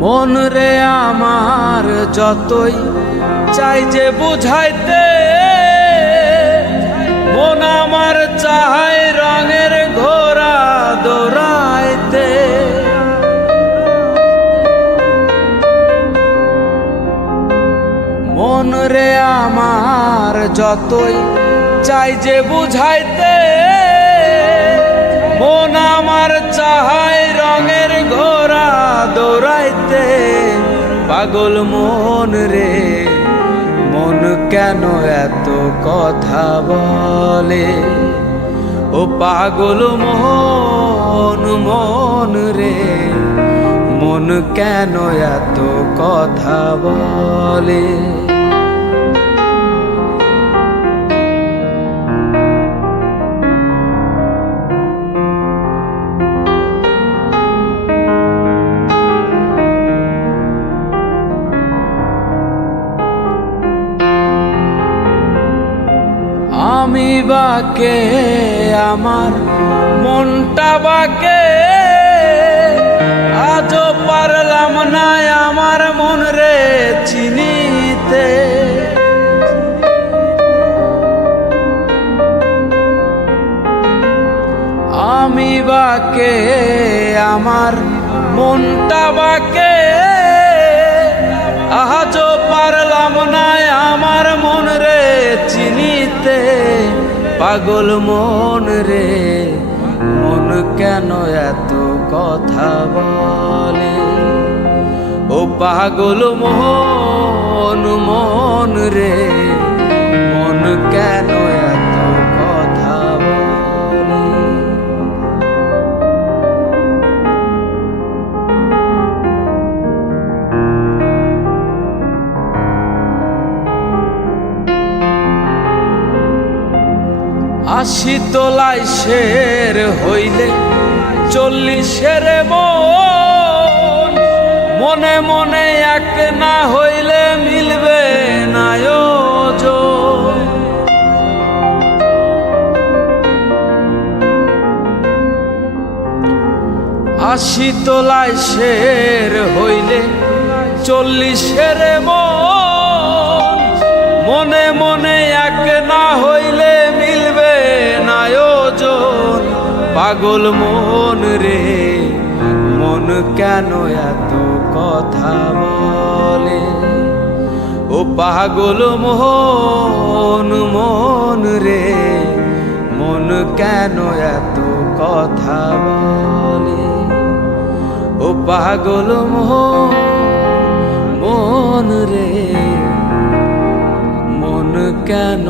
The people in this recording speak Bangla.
মন রে আমার যতই চাই যে বুঝাইতে, মন আমার চায় রঙের ঘোড়া দৌড়াইতে। মন রে আমার যতই চাই যে বুঝাইতে, মন আমার চায় রঙের ঘোড়া দৌড়াইতে। পাগল মন রে মন কেন এত কথা বলে, ও পাগল মন মন রে মন কেন এত কথা বলে। আমি বাকে আমার মনটা বাকে, আজও পারলাম না আমার মন রে চিনিতে। আমি বাকে আমার মনটা বাকে, আজও পারলাম না আমার মন রে চিনিতে। পাগল মন রে মন কেন এত কথা বলে, ও পাগল মন মন রে মন কেন এত কথা বলে। আশি তোলায় শের হইলে 40-এর মন, মনে মনে এক না হইলে মিলবে না ওজন। আশি তোলায় শের হইলে 40-এর মন, মনে মনে এক না হইলে মিলবে না ওজন। পাগল মন রে মন কেন এত কথা বলে, ও পাগল মন মন রে মন কেন এত কথা বলে, ও পাগল মন রে মন কেন